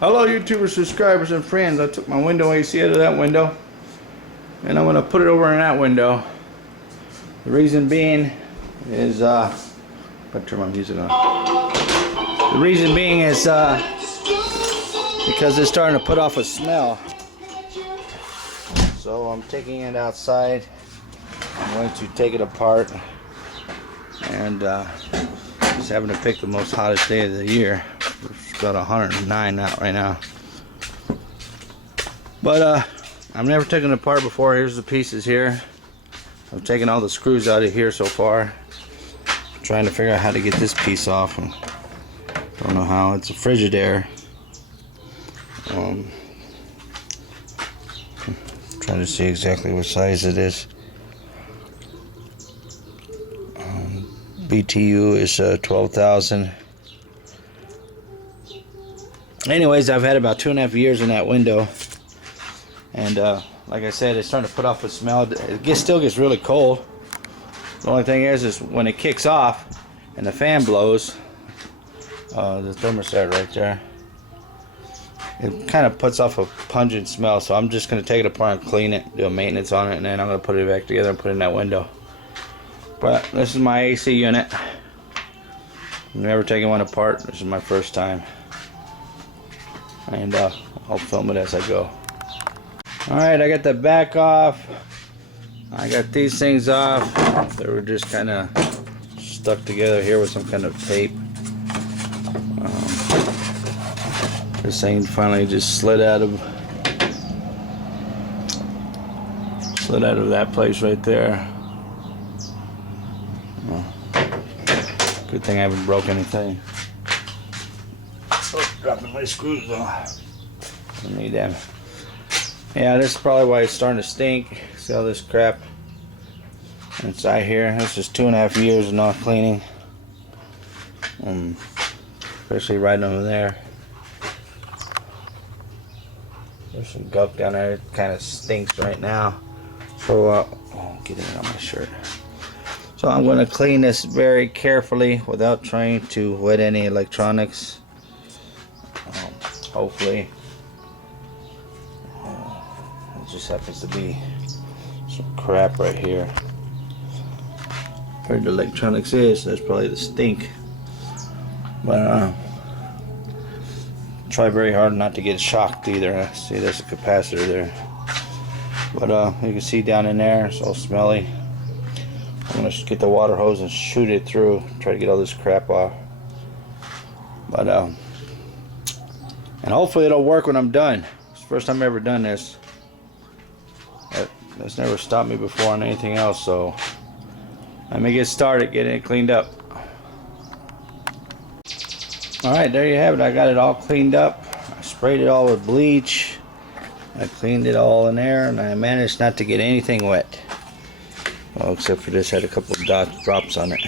Hello YouTuber subscribers and friends. I took my window AC out of that window and I'm going to put it over in that window. The reason being is I'll turn my music on. The reason being is because it's starting to put off a smell. So I'm taking it outside. I'm going to take it apart and just having to pick the most hottest day of the year. It's got 109 out right now. But I've never taken it apart before. Here's the pieces here. I've taken all the screws out of here so far. I'm trying to figure out how to get this piece off. Don't know how. It's a Frigidaire. Trying to see exactly what size it is. BTU is 12,000. Anyways, I've had about 2.5 years in that window, and like I said, it's starting to put off a smell. It still gets really cold. The only thing is when it kicks off and the fan blows, the thermostat right there, it kind of puts off a pungent smell. So I'm just going to take it apart and clean it, do a maintenance on it, and then I'm going to put it back together and put it in that window. But this is my AC unit. I've never taken one apart. This is my first time. And I'll film it as I go. Alright, I got the back off. I got these things off. They were just kind of stuck together here with some kind of tape. This thing finally just slid out of that place right there. Good thing I haven't broke anything. Oh, dropping my screws off. I need them. Yeah, this is probably why it's starting to stink. See all this crap inside here. This is 2.5 years of not cleaning. Especially right over there. There's some gunk down there. It kind of stinks right now. So, oh, get it on my shirt. So I'm going to clean this very carefully without trying to wet any electronics. Hopefully. It just happens to be some crap right here. Where the electronics is, that's probably the stink. But try very hard not to get shocked either. See, there's a capacitor there. But you can see down in there, it's all smelly. I'm going to get the water hose and shoot it through, try to get all this crap off. But and hopefully it'll work when I'm done. It's the first time I've ever done this. That's never stopped me before on anything else, so let me get started getting it cleaned up. Alright, there you have it. I got it all cleaned up. I sprayed it all with bleach. I cleaned it all in there, and I managed not to get anything wet. Well, except for this had a couple of drops on it.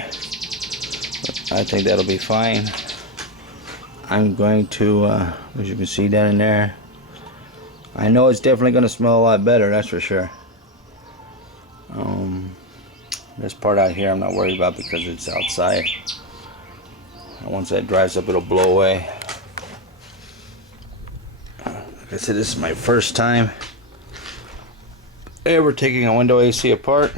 But I think that'll be fine. I'm going to, as you can see down in there, I know it's definitely going to smell a lot better, that's for sure. This part out here I'm not worried about because it's outside. Once that dries up, it'll blow away. Like I said, this is my first time ever taking a window AC apart.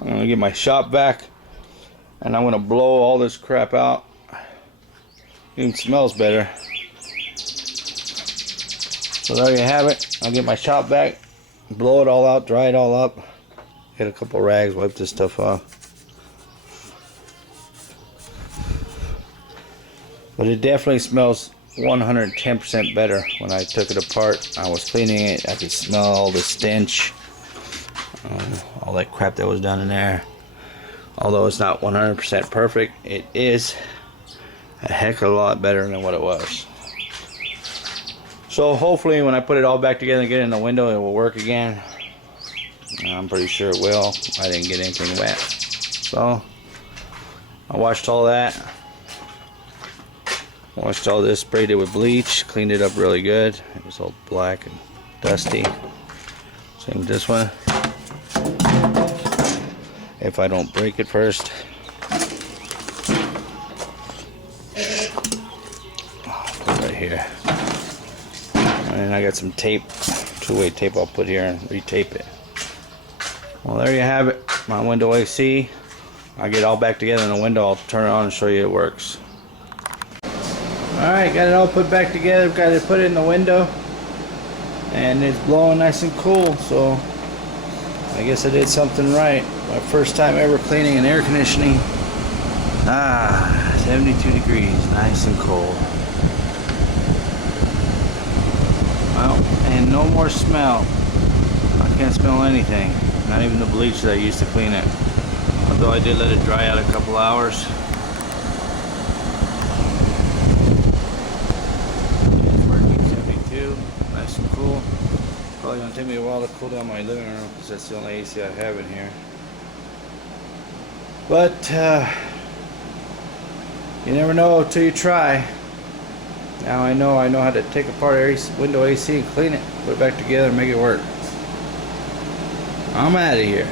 I'm going to get my shop vac and I'm going to blow all this crap out. It even smells better. So there you have it. I'll get my shop vac, blow it all out, dry it all up, get a couple rags, wipe this stuff off. But it definitely smells 110% better. When I took it apart, I was cleaning it, I could smell all the stench, all that crap that was down in there. Although it's not 100% perfect, it is a heck of a lot better than what it was. So hopefully when I put it all back together and get it in the window, it will work again. I'm pretty sure it will. I didn't get anything wet. So I washed all that. Washed all this, sprayed it with bleach, cleaned it up really good. It was all black and dusty. Same with this one. If I don't break it first. here. And I got some tape, two-way tape I'll put here and retape it. Well, there you have it, my window AC. I'll get it all back together in the window. I'll turn it on and show you it works. Alright, got it all put back together. Got it put in the window. And it's blowing nice and cool, so I guess I did something right. My first time ever cleaning an air conditioning. 72 degrees, nice and cold. Well, and no more smell. I can't smell anything, not even the bleach that I used to clean it. Although I did let it dry out a couple hours. It's working, 72, nice and cool. Probably gonna take me a while to cool down my living room because that's the only AC I have in here. But you never know until you try. Now I know how to take apart window AC and clean it, put it back together and make it work. I'm out of here.